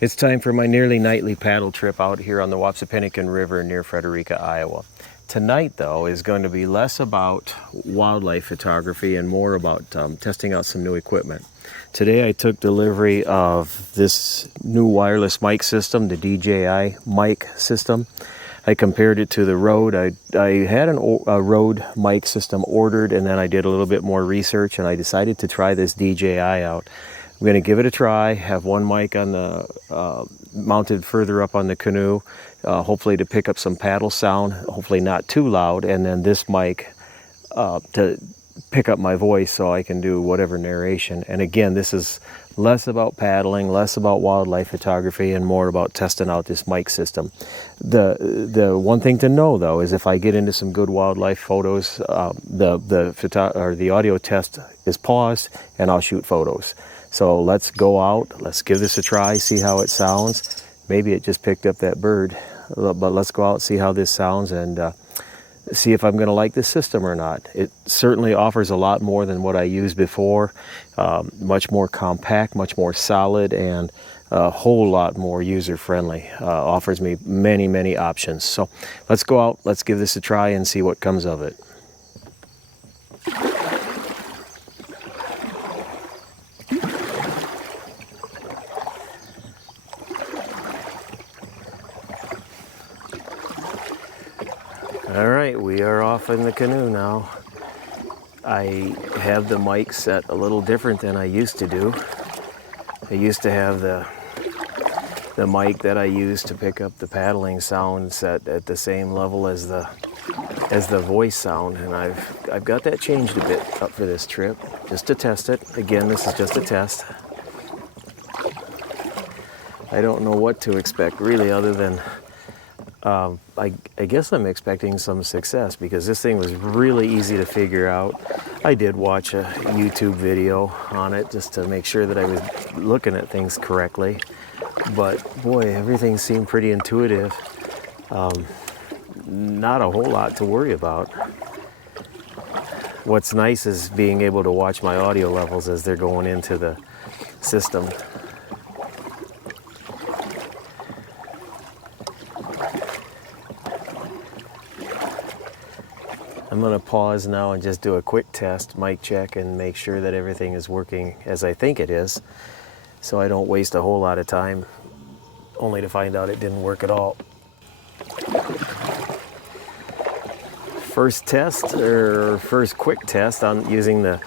It's time for my nearly nightly paddle trip out here on the Wapsipinicon River near Frederica, Iowa. Tonight, though, is going to be less about wildlife photography and more about testing out some new equipment. Today I took delivery of this new wireless mic system, the DJI Mic system. I compared it to the Rode. I had a Rode mic system ordered, and then I did a little bit more research and I decided to try this DJI out. I'm going to give it a try, have one mic on the mounted further up on the canoe, hopefully to pick up some paddle sound, hopefully not too loud, and then this mic to pick up my voice so I can do whatever narration. And again, this is less about paddling, less about wildlife photography, and more about testing out this mic system. The one thing to know, though, is if I get into some good wildlife photos, the audio test is paused and I'll shoot photos. So let's go out, let's give this a try, see how it sounds. Maybe it just picked up that bird, but let's go out, see how this sounds, and see if I'm going to like this system or not. It certainly offers a lot more than what I used before, much more compact, much more solid, and a whole lot more user-friendly. Offers me many, many options. So let's go out, let's give this a try and see what comes of it. All right, we are off in the canoe now. I have the mic set a little different than I used to do. I used to have the mic that I use to pick up the paddling sound set at the same level as the voice sound, and I've got that changed a bit up for this trip, just to test it. Again, this is just a test. I don't know what to expect really, other than I guess I'm expecting some success, because this thing was really easy to figure out. I did watch a YouTube video on it just to make sure that I was looking at things correctly. But boy, everything seemed pretty intuitive. Not a whole lot to worry about. What's nice is being able to watch my audio levels as they're going into the system. I'm going to pause now and just do a quick test, mic check, and make sure that everything is working as I think it is, so I don't waste a whole lot of time only to find out it didn't work at all. First test, or first quick test on using the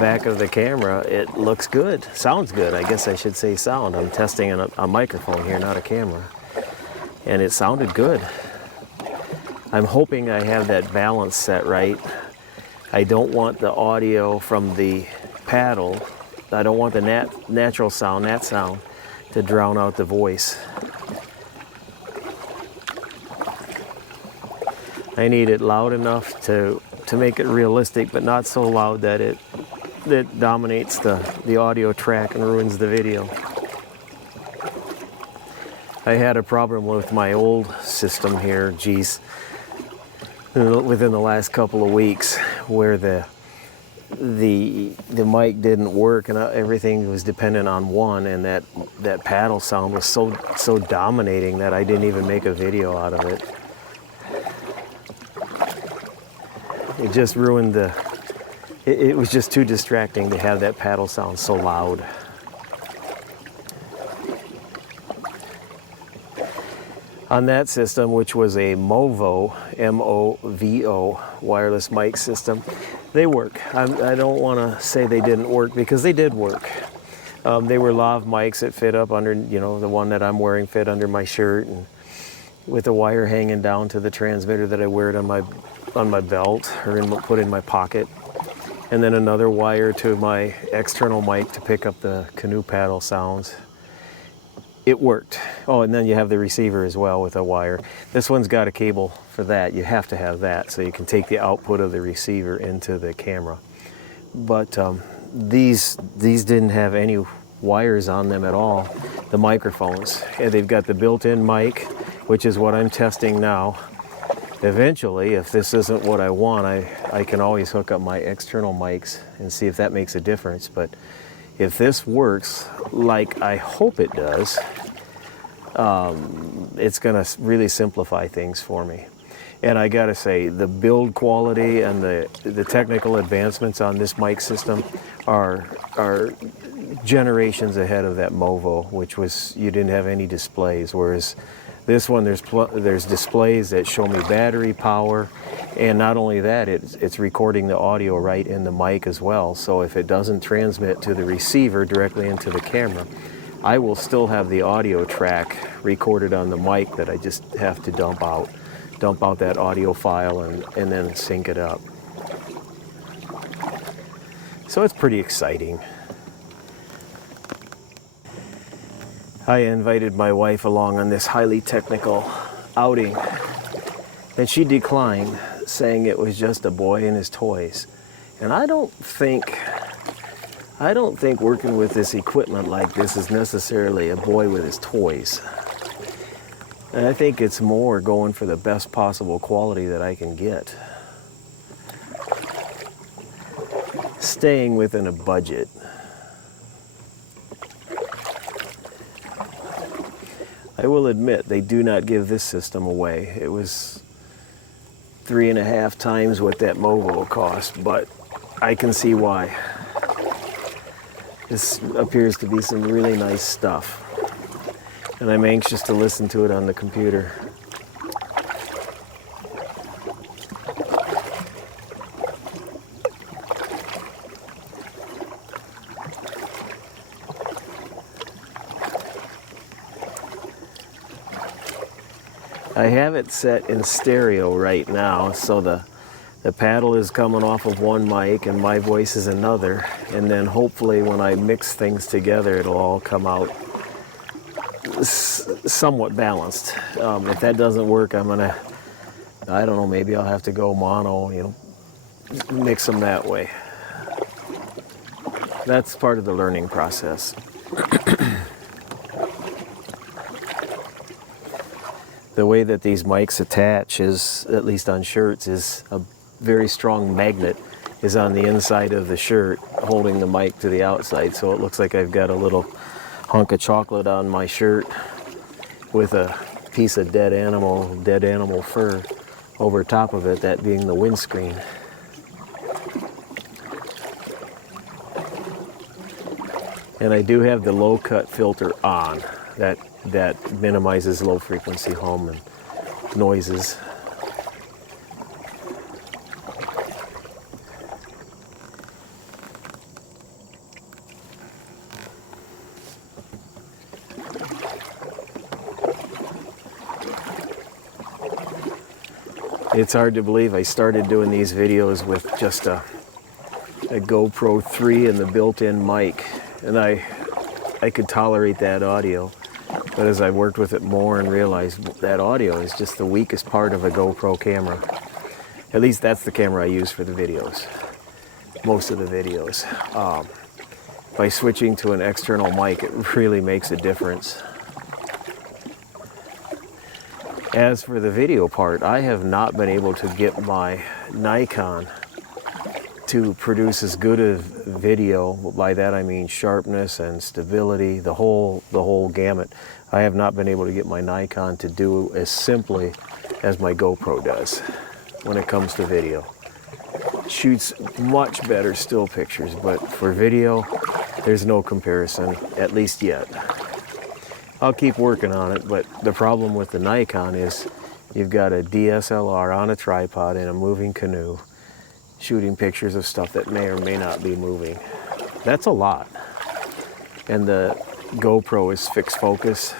back of the camera, it looks good, sounds good. I guess I should say sound. I'm testing a microphone here, not a camera, and it sounded good. I'm hoping I have that balance set right. I don't want the audio from the paddle, I don't want the natural sound, that sound, to drown out the voice. I need it loud enough to make it realistic, but not so loud that it dominates the audio track and ruins the video. I had a problem with my old system here, within the last couple of weeks, where the mic didn't work and everything was dependent on one, and that paddle sound was so dominating that I didn't even make a video out of it. It just ruined it was just too distracting to have that paddle sound so loud. On that system, which was a Movo, M-O-V-O, wireless mic system, they work. I don't want to say they didn't work, because they did work. They were lav mics that fit up under, the one that I'm wearing fit under my shirt, and with a wire hanging down to the transmitter that I wear it on my belt, or put in my pocket, and then another wire to my external mic to pick up the canoe paddle sounds. It worked. Oh, and then you have the receiver as well with a wire. This one's got a cable for that. You have to have that so you can take the output of the receiver into the camera. But these didn't have any wires on them at all, the microphones. And they've got the built-in mic, which is what I'm testing now. Eventually, if this isn't what I want, I can always hook up my external mics and see if that makes a difference. But if this works like I hope it does, it's going to really simplify things for me. And I gotta say, the build quality and the technical advancements on this mic system are generations ahead of that Movo, which was, you didn't have any displays, whereas this one, there's displays that show me battery power, and not only that, it's recording the audio right in the mic as well. So if it doesn't transmit to the receiver directly into the camera, I will still have the audio track recorded on the mic that I just have to dump out that audio file and then sync it up. So it's pretty exciting. I invited my wife along on this highly technical outing, and she declined, saying it was just a boy and his toys. And I don't think working with this equipment like this is necessarily a boy with his toys. And I think it's more going for the best possible quality that I can get. Staying within a budget. I will admit, they do not give this system away. It was 3.5 times what that Movo cost, but I can see why. This appears to be some really nice stuff, and I'm anxious to listen to it on the computer. I have it set in stereo right now, so the paddle is coming off of one mic and my voice is another, and then hopefully when I mix things together it'll all come out somewhat balanced. If that doesn't work, I don't know, maybe I'll have to go mono, mix them that way. That's part of the learning process. The way that these mics attach is, at least on shirts, is a very strong magnet is on the inside of the shirt holding the mic to the outside, so it looks like I've got a little hunk of chocolate on my shirt with a piece of dead animal fur over top of it, that being the windscreen. And I do have the low cut filter on. That minimizes low frequency hum and noises. It's hard to believe I started doing these videos with just a GoPro 3 and the built-in mic, and I could tolerate that audio. But as I worked with it more and realized that audio is just the weakest part of a GoPro camera. At least that's the camera I use for the videos, most of the videos. By switching to an external mic, it really makes a difference. As for the video part, I have not been able to get my Nikon to produce as good a video. By that I mean sharpness and stability, the whole gamut. I have not been able to get my Nikon to do as simply as my GoPro does when it comes to video. It shoots much better still pictures, but for video, there's no comparison, at least yet. I'll keep working on it, but the problem with the Nikon is you've got a DSLR on a tripod in a moving canoe, shooting pictures of stuff that may or may not be moving. That's a lot. And the GoPro is fixed focus,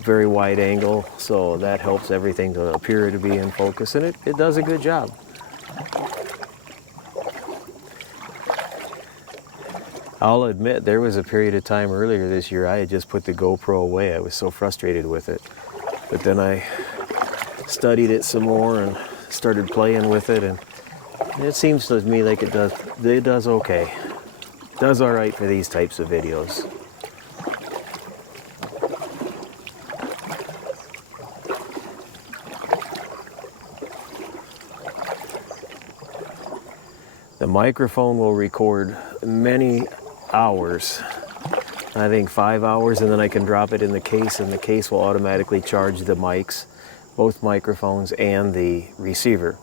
very wide angle, so that helps everything to appear to be in focus, and it does a good job. I'll admit there was a period of time earlier this year I had just put the GoPro away. I was so frustrated with it. But then I studied it some more and started playing with it, and it seems to me like it does okay. It does all right for these types of videos. The microphone will record many hours I think 5 hours, and then I can drop it in the case, and the case will automatically charge the mics, both microphones and the receiver.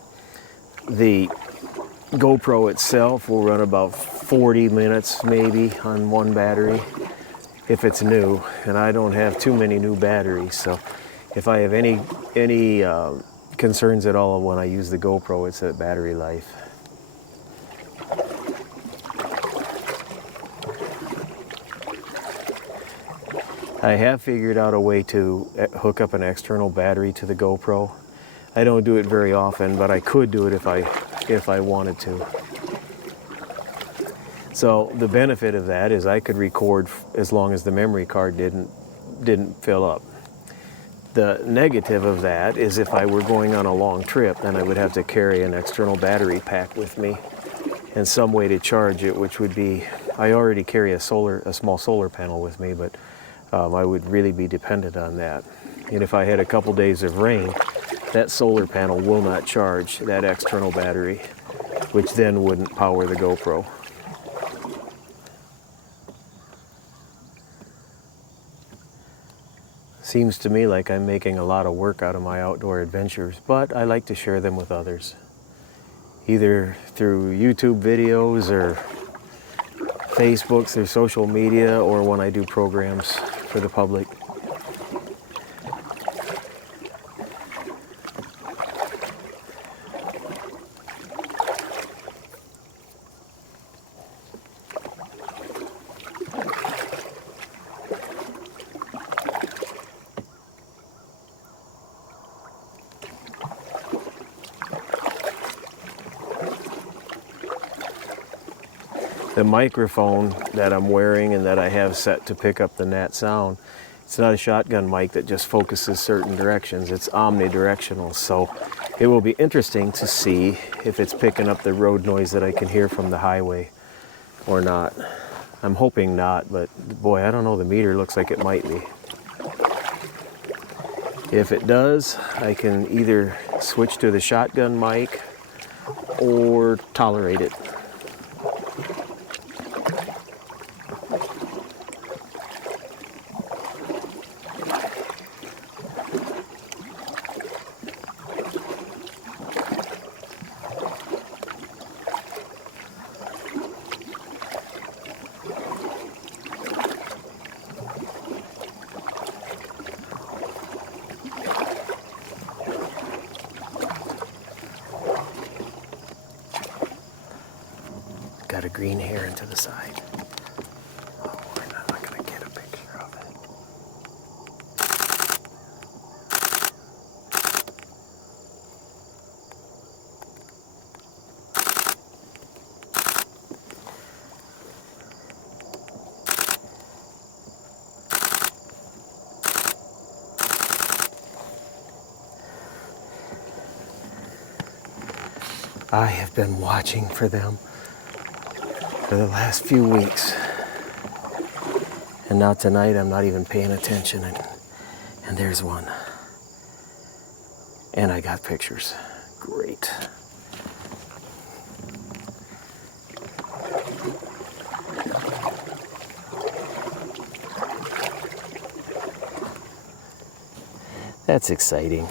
The GoPro itself will run about 40 minutes maybe on one battery if it's new, and I don't have too many new batteries, so if I have any concerns at all when I use the GoPro, it's at battery life. I have figured out a way to hook up an external battery to the GoPro. I don't do it very often, but I could do it if I wanted to. So the benefit of that is I could record as long as the memory card didn't fill up. The negative of that is if I were going on a long trip, then I would have to carry an external battery pack with me and some way to charge it, which would be, I already carry a small solar panel with me, but I would really be dependent on that. And if I had a couple days of rain, that solar panel will not charge that external battery, which then wouldn't power the GoPro. Seems to me like I'm making a lot of work out of my outdoor adventures, but I like to share them with others, either through YouTube videos or Facebook, through social media, or when I do programs for the public. The microphone that I'm wearing and that I have set to pick up the Nat sound, it's not a shotgun mic that just focuses certain directions. It's omnidirectional, so it will be interesting to see if it's picking up the road noise that I can hear from the highway or not. I'm hoping not, but boy, I don't know, the meter looks like it might be. If it does, I can either switch to the shotgun mic or tolerate it. Got a green heron to the side. Oh, we're not going to get a picture of it. I have been watching for them for the last few weeks, and now tonight I'm not even paying attention, and there's one, and I got pictures. Great. That's exciting.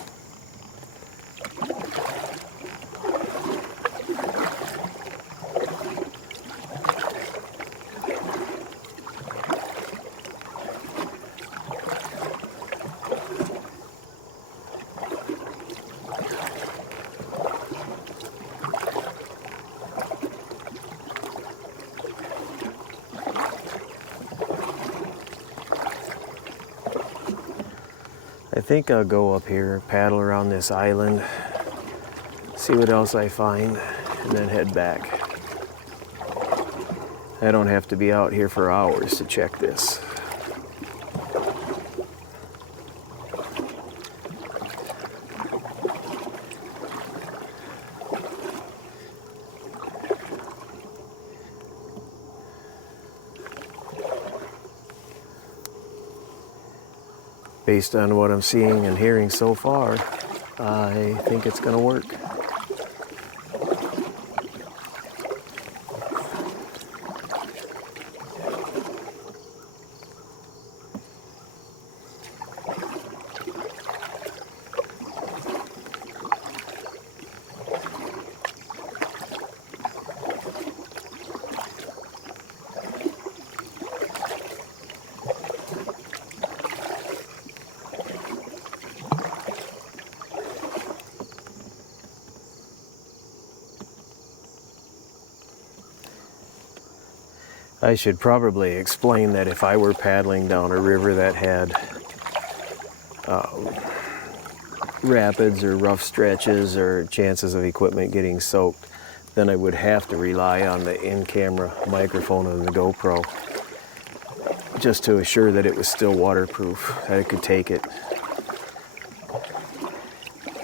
I think I'll go up here, paddle around this island, see what else I find, and then head back. I don't have to be out here for hours to check this. Based on what I'm seeing and hearing so far, I think it's going to work. I should probably explain that if I were paddling down a river that had rapids or rough stretches or chances of equipment getting soaked, then I would have to rely on the in-camera microphone of the GoPro just to assure that it was still waterproof, that it could take it.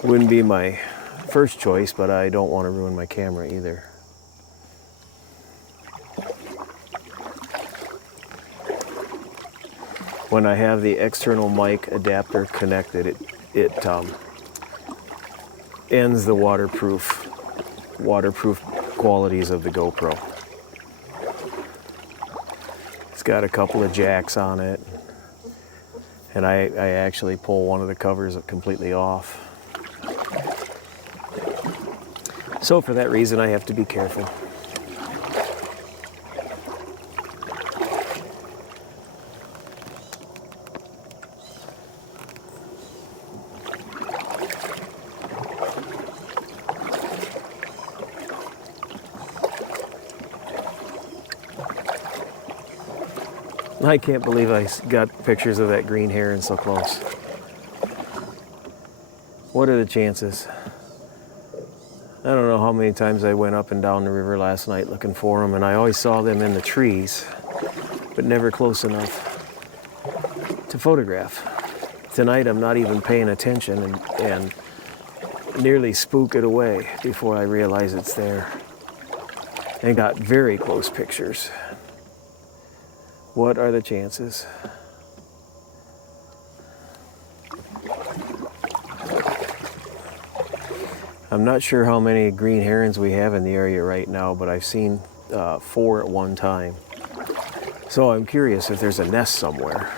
Wouldn't be my first choice, but I don't want to ruin my camera either. When I have the external mic adapter connected, it ends the waterproof qualities of the GoPro. It's got a couple of jacks on it, and I actually pull one of the covers completely off. So for that reason, I have to be careful. I can't believe I got pictures of that green heron so close. What are the chances? I don't know how many times I went up and down the river last night looking for them, and I always saw them in the trees, but never close enough to photograph. Tonight I'm not even paying attention and nearly spook it away before I realize it's there. And got very close pictures. What are the chances? I'm not sure how many green herons we have in the area right now, but I've seen 4 at one time. So I'm curious if there's a nest somewhere.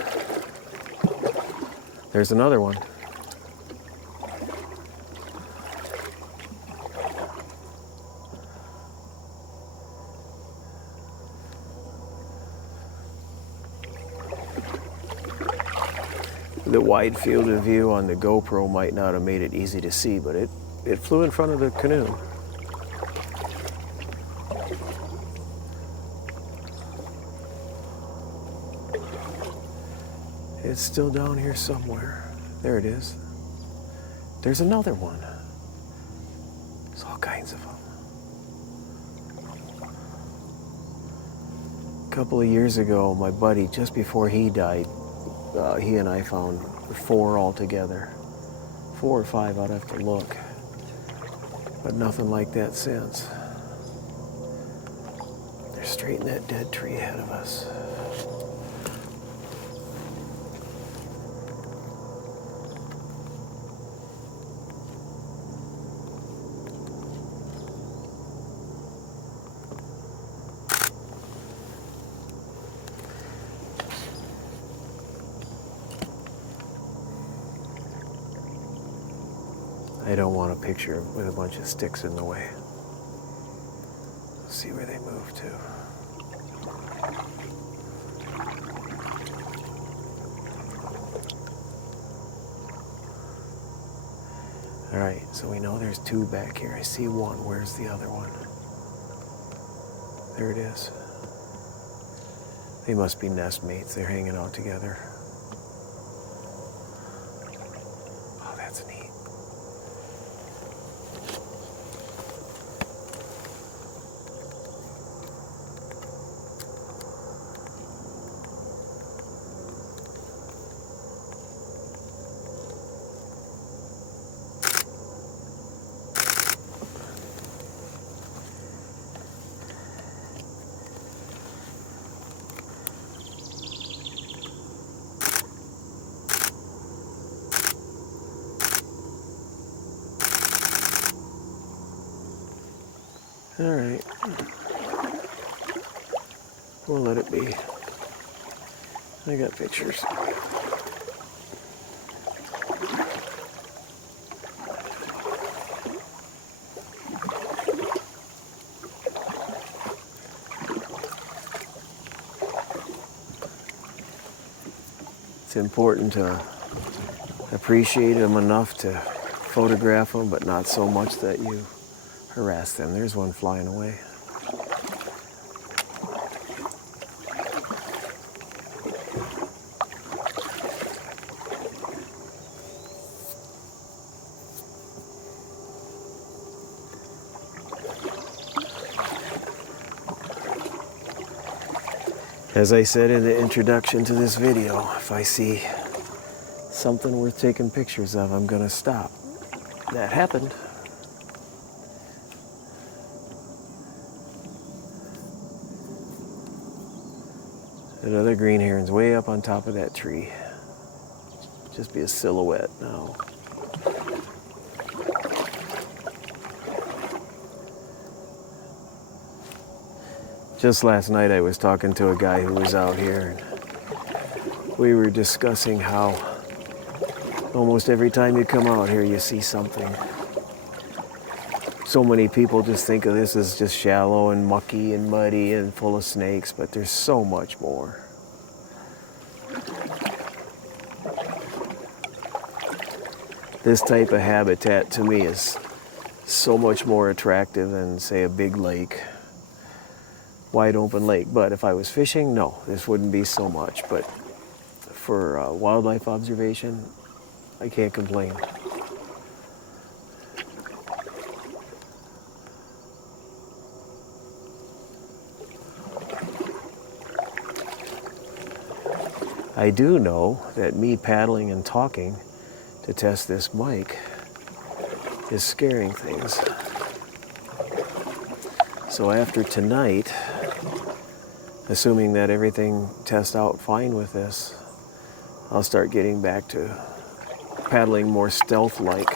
There's another one. The wide field of view on the GoPro might not have made it easy to see, but it flew in front of the canoe. It's still down here somewhere. There it is. There's another one. There's all kinds of them. A couple of years ago, my buddy, just before he died, he and I found 4 altogether. 4 or 5, I'd have to look. But nothing like that since. They're straight in that dead tree ahead of us. I don't want a picture with a bunch of sticks in the way. Let's see where they move to. All right, so we know there's 2 back here. I see one. Where's the other one? There it is. They must be nest mates. They're hanging out together. Oh, that's neat. All right, we'll let it be. I got pictures. It's important to appreciate them enough to photograph them, but not so much that you harass them. There's one flying away. As I said in the introduction to this video, if I see something worth taking pictures of, I'm gonna stop. That happened. Another green heron's way up on top of that tree. Just be a silhouette now. Just last night I was talking to a guy who was out here, and we were discussing how almost every time you come out here you see something. So many people just think of this as just shallow and mucky and muddy and full of snakes, but there's so much more. This type of habitat to me is so much more attractive than, say, a big lake. Wide open lake. But if I was fishing, no, this wouldn't be so much. But for wildlife observation, I can't complain. I do know that me paddling and talking to test this mic is scaring things. So after tonight, assuming that everything tests out fine with this, I'll start getting back to paddling more stealth-like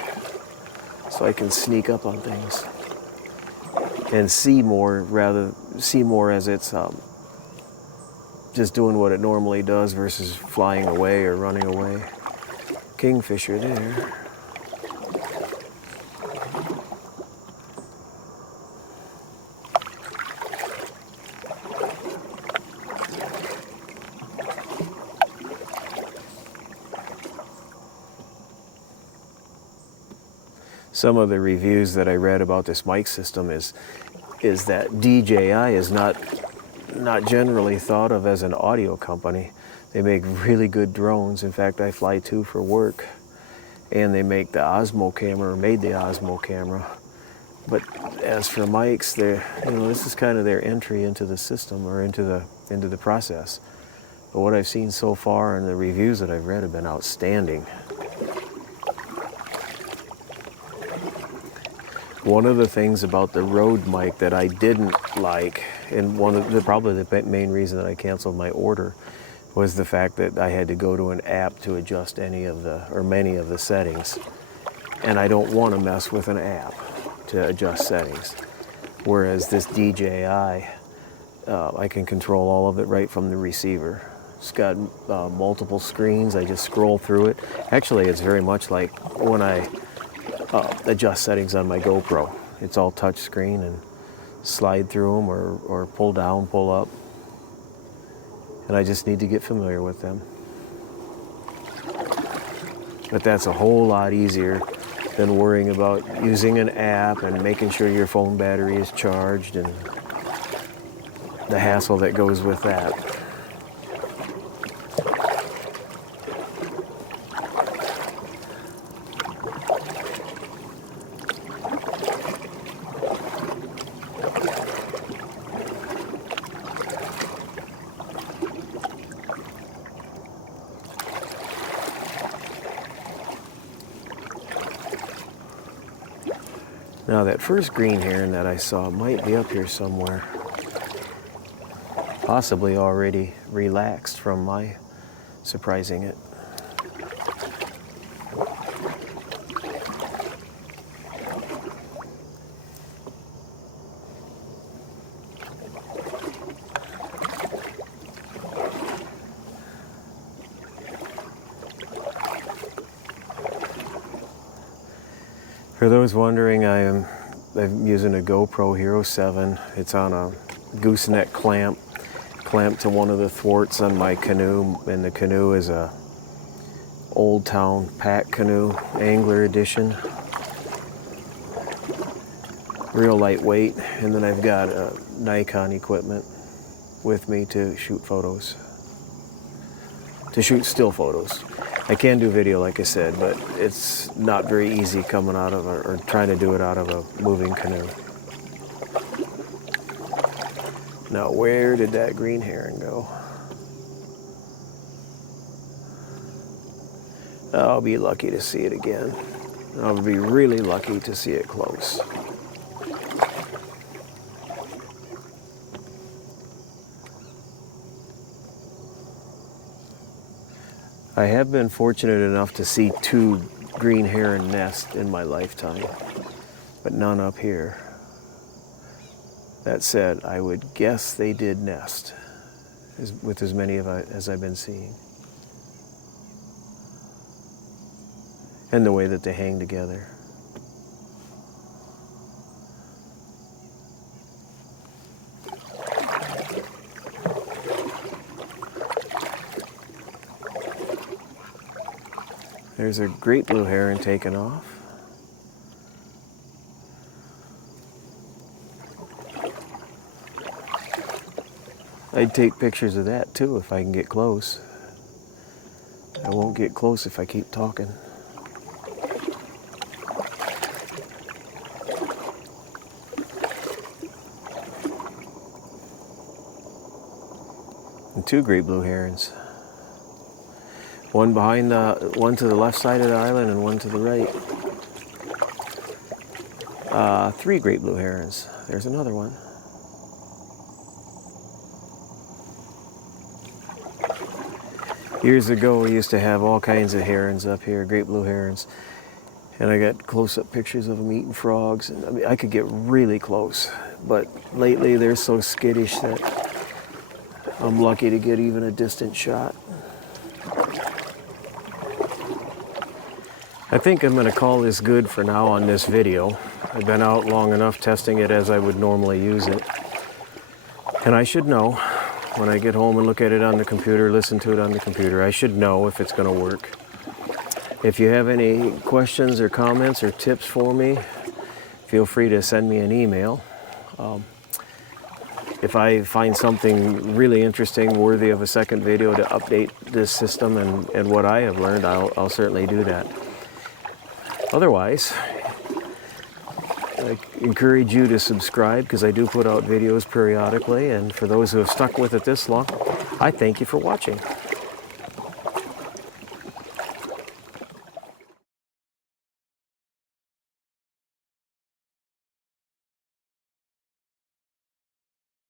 so I can sneak up on things and see more as it's just doing what it normally does versus flying away or running away. Kingfisher there. Some of the reviews that I read about this mic system is that DJI is not generally thought of as an audio company. They make really good drones. In fact, I fly two for work, and they make the Osmo camera, or made the Osmo camera. But as for mics, this is kind of their entry into the system or into the process. But what I've seen so far and the reviews that I've read have been outstanding. One of the things about the Rode mic that I didn't like, and probably the main reason that I canceled my order, was the fact that I had to go to an app to adjust many of the settings. And I don't want to mess with an app to adjust settings. Whereas this DJI, I can control all of it right from the receiver. It's got multiple screens. I just scroll through it. Actually, it's very much like when I adjust settings on my GoPro. It's all touch screen, and slide through them or pull down, pull up. And I just need to get familiar with them. But that's a whole lot easier than worrying about using an app and making sure your phone battery is charged and the hassle that goes with that. Now that first green heron that I saw might be up here somewhere. Possibly already relaxed from my surprising it. For those wondering, I'm using a GoPro Hero 7. It's on a gooseneck clamp to one of the thwarts on my canoe, and the canoe is a Old Town pack canoe, angler edition. Real lightweight, and then I've got Nikon equipment with me to shoot photos, to shoot still photos. I can do video, like I said, but it's not very easy coming out of or trying to do it out of a moving canoe. Now, where did that green heron go? I'll be lucky to see it again. I'll be really lucky to see it close. I have been fortunate enough to see 2 green heron nests in my lifetime, but none up here. That said, I would guess they did nest with as many as I've been seeing. And the way that they hang together. There's a great blue heron taking off. I'd take pictures of that too if I can get close. I won't get close if I keep talking. And 2 great blue herons. One one to the left side of the island and one to the right. 3 great blue herons. There's another one. Years ago, we used to have all kinds of herons up here, great blue herons. And I got close-up pictures of them eating frogs. And I mean, I could get really close. But lately, they're so skittish that I'm lucky to get even a distant shot. I think I'm going to call this good for now on this video. I've been out long enough testing it as I would normally use it. And I should know, when I get home and look at it on the computer, listen to it on the computer, I should know if it's going to work. If you have any questions or comments or tips for me, feel free to send me an email. If I find something really interesting, worthy of a second video to update this system and what I have learned, I'll certainly do that. Otherwise, I encourage you to subscribe because I do put out videos periodically, and for those who have stuck with it this long, I thank you for watching.